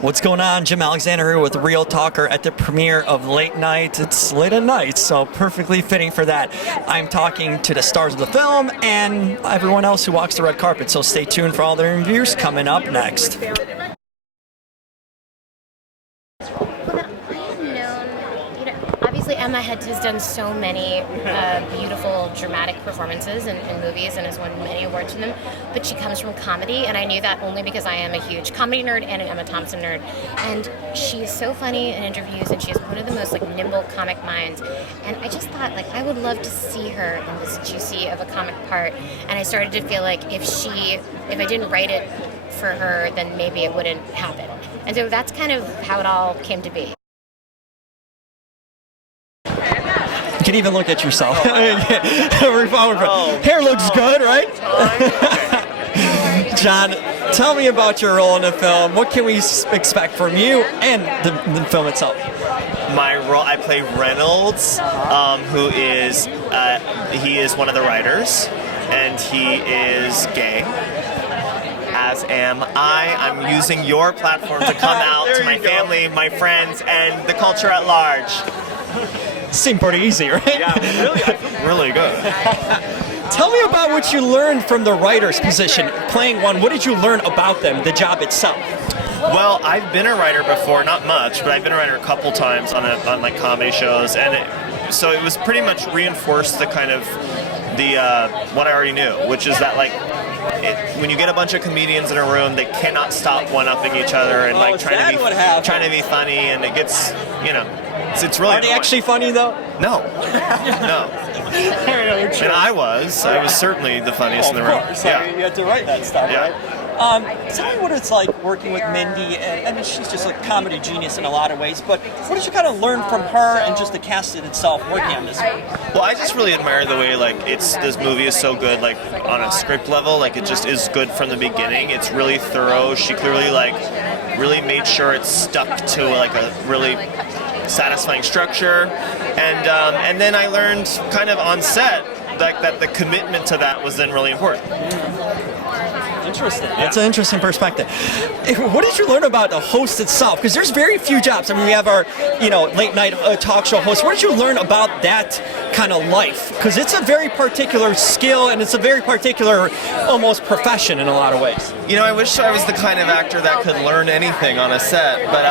What's going on? Jim Alexander here with Real Talker at the premiere of Late Night. It's late at night, so perfectly fitting for that. I'm talking to the stars of the film and everyone else who walks the red carpet, so stay tuned for all their interviews coming up next. Obviously, Emma has done so many beautiful, dramatic performances in movies and has won many awards from them. But she comes from comedy, and I knew that only because I am a huge comedy nerd and an Emma Thompson nerd. And she is so funny in interviews, and she has one of the most nimble comic minds. And I just thought, I would love to see her in this juicy of a comic part. And I started to feel like if I didn't write it for her, then maybe it wouldn't happen. And so that's kind of how it all came to be. You can even look at yourself. Hair looks good, right? John, tell me about your role in the film. What can we expect from you and the film itself? My role, I play Reynolds, who is he is one of the writers, and he is gay. As am I. I'm using your platform to come out to my family, my friends, and the culture at large. Seemed pretty easy, right? Yeah, really good. Tell me about what you learned from the writer's position, playing one. What did you learn about them, the job itself? Well, I've been a writer before, not much, but I've been a writer a couple times on comedy shows, and so it was pretty much reinforced the kind of what I already knew, which is that when you get a bunch of comedians in a room, they cannot stop one-upping each other and trying to be funny, and it gets it's really. Are they actually funny though? No. And I was certainly the funniest in the room. Yeah. You had to write that stuff, right? Tell me what it's like working with Mindy. I mean, she's just a comedy genius in a lot of ways, but what did you kind of learn from her and just the cast itself working on this? Well, I just really admire the way this movie is so good, on a script level, it just is good from the beginning. It's really thorough. She clearly really made sure it stuck to a really satisfying structure, and then I learned kind of on set that the commitment to that was then really important. Interesting. That's an interesting perspective. What did you learn about the host itself? Because there's very few jobs. I mean, we have our, late night talk show host. What did you learn about that kind of life? Because it's a very particular skill and it's a very particular, almost profession in a lot of ways. I wish I was the kind of actor that could learn anything on a set, but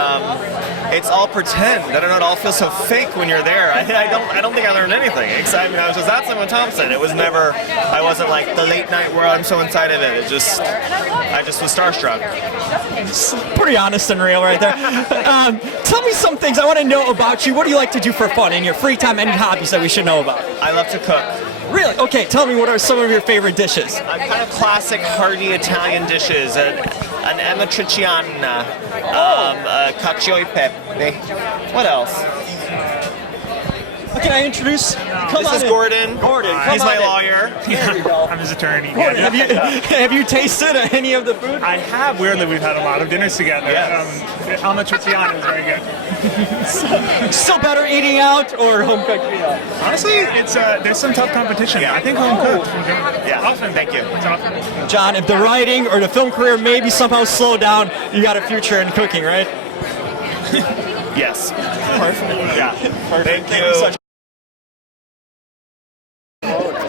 it's all pretend. I don't know. It all feels so fake when you're there. I don't think I learned anything. That's Emma Thompson. It was never. I wasn't like the late night world. I'm so inside of it. I just was starstruck. It's pretty honest and real right there. Tell me some things I want to know about you. What do you like to do for fun in your free time? Any hobbies that we should know about? I love to cook. Really? Okay, tell me what are some of your favorite dishes? Kind of classic, hearty Italian dishes. An amatriciana, cacio e pepe. What else? Can I introduce? This is Gordon. He's my lawyer. There you go. I'm his attorney. Gordon, have you tasted any of the food? I have. Weirdly, we've had a lot of dinners together. Yes. Amatriciana is very good. Still better eating out or home cooked? Honestly, there's some tough competition. I think home cooked. Yeah. Often. Thank you. It's often. John, if the writing or the film career maybe somehow slow down, you got a future in cooking, right? Yes. Perfect. Yeah. Perfect. Thank you.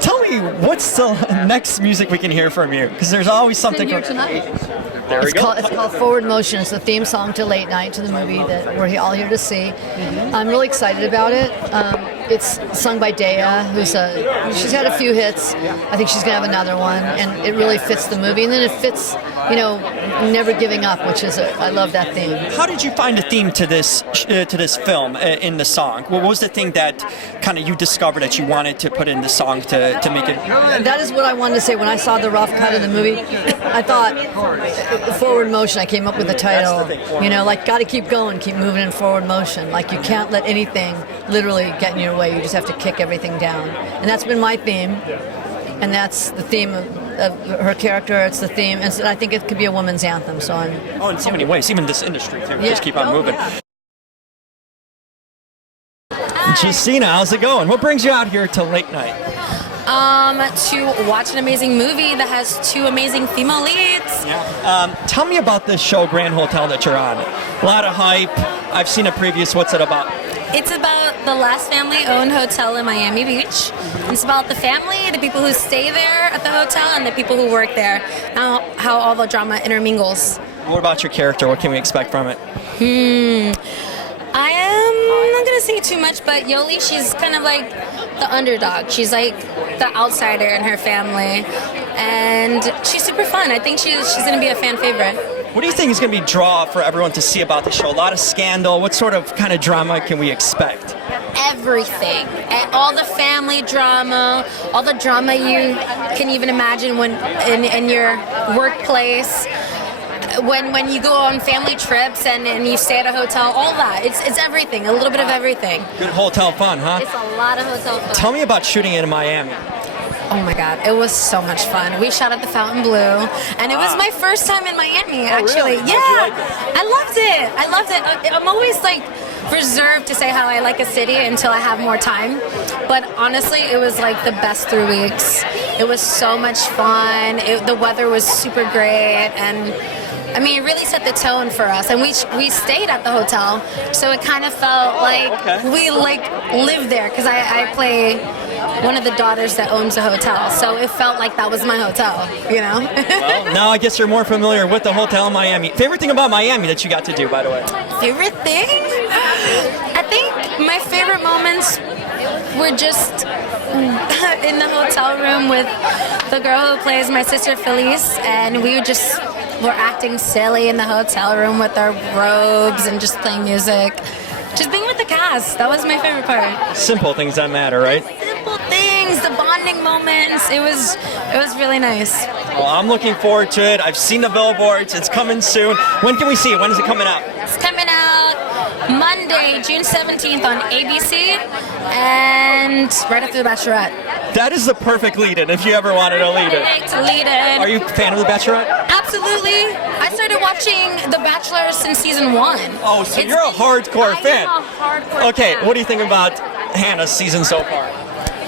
Tell me, what's the next music we can hear from you? Because there's always something. Here tonight. There we go. It's called Forward Motion. It's the theme song to Late Night, to the movie that we're all here to see. I'm really excited about it. It's sung by Dea, she's had a few hits. I think she's gonna have another one, and it really fits the movie. And then it fits, never giving up, which is I love that theme. How did you find the theme to this film in the song? What was the thing that kind of you discovered that you wanted to put in the song to make it? That is what I wanted to say when I saw the rough cut of the movie. I thought forward motion. I came up with the title. Got to keep going, keep moving in forward motion. You can't let anything literally get in your way. You just have to kick everything down. And that's been my theme. And that's the theme of her character. It's the theme. And I think it could be a woman's anthem. So in so many ways, even this industry too. Yeah. Just keep on moving. Yeah. Justina, how's it going? What brings you out here to Late Night? To watch an amazing movie that has two amazing female leads. Yeah. Tell me about this show, Grand Hotel, that you're on. A lot of hype. I've seen a previews. What's it about? It's about the last family-owned hotel in Miami Beach. It's about the family, the people who stay there at the hotel, and the people who work there. How all the drama intermingles. What about your character? What can we expect from it? I am not gonna say too much, but Yoli, she's kind of like the underdog. She's like the outsider in her family, and she's super fun. I think she's gonna be a fan favorite. What do you think is going to be draw for everyone to see about the show? A lot of scandal. What sort of kind of drama can we expect? Everything, and all the family drama, all the drama you can even imagine when in your workplace. When you go on family trips and you stay at a hotel, all that. It's everything, a little bit of everything. Good hotel fun, huh? It's a lot of hotel fun. Tell me about shooting in Miami. Oh my God, it was so much fun. We shot at the Fountain Blue, and it was my first time in Miami, actually. Really? Yeah, I loved it. I'm always like reserved to say how I like a city until I have more time. But honestly, it was like the best 3 weeks. It was so much fun. The weather was super great, and I mean, it really set the tone for us, and we stayed at the hotel, so it kind of felt like we like lived there because I play one of the daughters that owns a hotel, so it felt like that was my hotel, you know. Well, now I guess you're more familiar with the hotel in Miami. Favorite thing about Miami that you got to do, by the way? Favorite thing? I think my favorite moments were just in the hotel room with the girl who plays my sister Felice, and we were acting silly in the hotel room with our robes and just playing music. Just being with the cast, that was my favorite part. Simple things that matter, right? Simple things, the bonding moments, it was really nice. Well, I'm looking forward to it. I've seen the billboards. It's coming soon. When can we see it? When is it coming out? It's coming out Monday, June 17th on ABC, and right after The Bachelorette. That is the perfect lead-in if you ever wanted to lead it. To lead in. Are you a fan of The Bachelorette? Absolutely. I started watching The Bachelor since season 1. Oh, so you're a hardcore fan. I am a hardcore Okay, fan. what do you think about Hannah's season so far?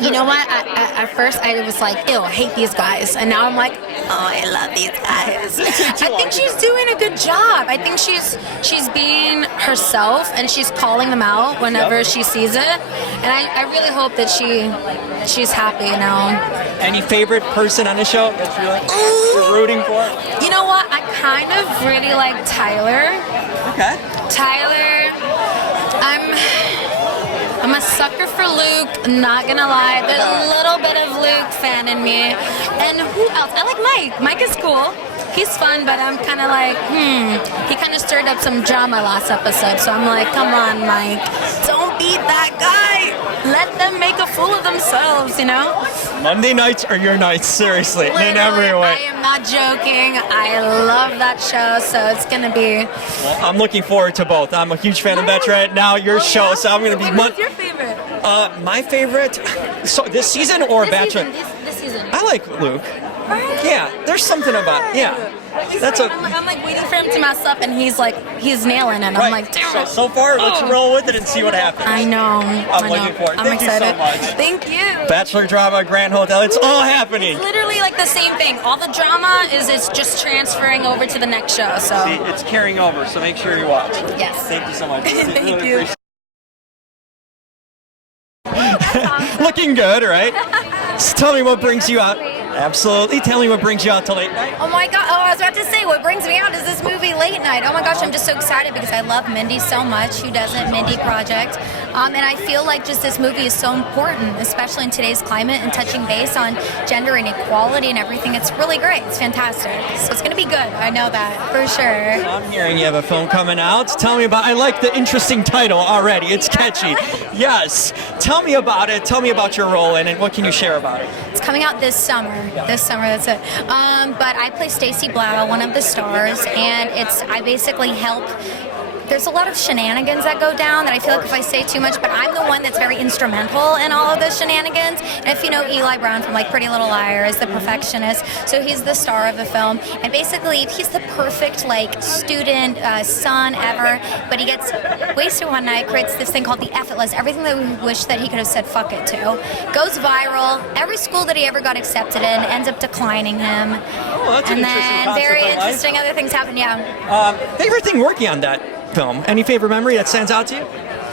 You know what? At first I was like, ew, I hate these guys. And now I'm like, oh, I love these guys. I think she's doing a good job. I think she's being herself, and she's calling them out whenever she sees it. And I really hope that she's happy now. Any favorite person on the show that you're rooting for? You know what? I kind of really like Tyler. Okay. Tyler, I'm a sucker for Luke, not gonna lie. There's a little bit of Luke fan in me. And who else? I like Mike. Mike is cool. He's fun, but I'm kind of like, He kind of stirred up some drama last episode, so I'm like, come on, Mike. Don't beat that guy. Let them make a fool of themselves, you know? Monday nights are your nights, seriously, in every Literally, way. I am not joking. I love that show, so it's gonna be. Well, I'm looking forward to both. I'm a huge fan of Bachelorette, now your show, so I'm going to be... What's your favorite? My favorite, so this season or Bachelor? This season. I like Luke. Yeah, there's something about that's a I'm like waiting for him to mess up, and he's nailing it. I'm like, damn it. So far, let's roll with it and see what happens. I know. I'm looking forward. I'm Thank excited. you so much. Thank you. Bachelor drama, Grand Hotel, it's all happening. It's literally like the same thing. All the drama is just transferring over to the next show. So See, it's carrying over, so make sure you watch. yes. Thank you so much. Thank you. Looking good, right? So tell me what brings you out. Absolutely. Tell me what brings you out till late night. Oh my god, I was about to say, what brings me out is this movie Late Night. Oh my gosh, I'm just so excited because I love Mindy so much. Who doesn't? Mindy Project. And I feel like just this movie is so important, especially in today's climate and touching base on gender inequality and everything. It's really great. It's fantastic. So it's going to be good. I know that for sure. I'm hearing you have a film coming out. Tell me about I like the interesting title already. It's catchy. Yes. Tell me about it. Tell me about your role in it. What can you share about it? It's coming out this summer. This summer, that's it. But I play Stacy Blau, one of the stars, and I basically help. There's a lot of shenanigans that go down that I feel like if I say too much, but I'm the one that's very instrumental in all of the shenanigans. And if you know Eli Brown from like Pretty Little Liars, the perfectionist, so he's the star of the film, and basically he's the perfect like student son ever. But he gets wasted one night, creates this thing called the effortless, everything that we wish that he could have said fuck it to, goes viral. Every school that he ever got accepted in ends up declining him. Oh, that's an And interesting then concept very I like. interesting other things happen. Yeah. Favorite thing working on that film? Any favorite memory that stands out to you?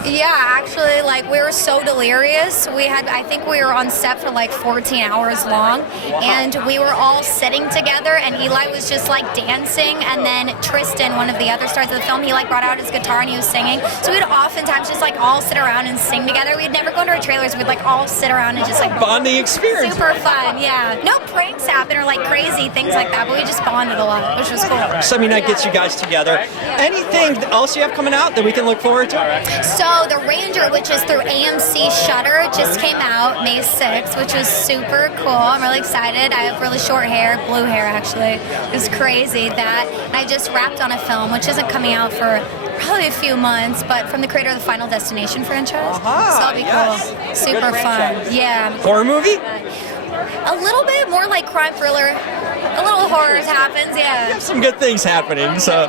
Yeah, actually, like we were so delirious. I think we were on set for like 14 hours long, and we were all sitting together. And Eli was just like dancing, and then Tristan, one of the other stars of the film, he like brought out his guitar and he was singing. So we'd oftentimes just like all sit around and sing together. We'd never go into our trailers. We'd like all sit around and just like Bonding experience. Super fun, yeah. No pranks happen or like crazy things like that, but we just bonded a lot, which was cool. Sunday night gets you guys together. Anything else you have coming out that we can look forward to? So The Ranger, which is through AMC Shudder, just came out May 6th, which was super cool. I'm really excited. I have really short hair, blue hair actually. It's crazy that. And I just wrapped on a film, which isn't coming out for probably a few months, but from the creator of the Final Destination franchise. So that'll be cool. Super fun. Yeah. Horror movie? A little bit more like crime thriller. A little horror happens, yeah. Some good things happening, so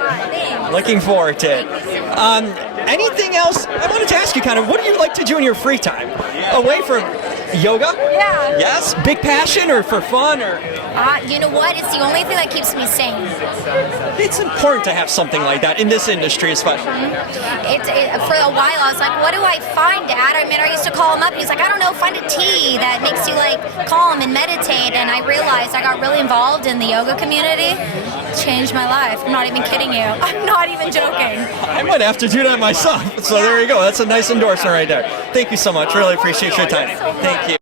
looking forward to it. Anything else? I wanted to ask you kind of, what do you like to do in your free time? Away from yoga? Yeah. Yes? Big passion or for fun or? You know what? It's the only thing that keeps me sane. It's important to have something like that in this industry especially. For a while, I was like, what do I find, Dad? I mean, I used to call him up, and he's like, I don't know, find a tea that makes you like calm and meditate. And I realized I got really involved in the yoga community. It changed my life. I'm not even kidding you. I'm not even joking. I might have to do that myself. So there you go. That's a nice endorsement right there. Thank you so much. Really appreciate your time. Thank you.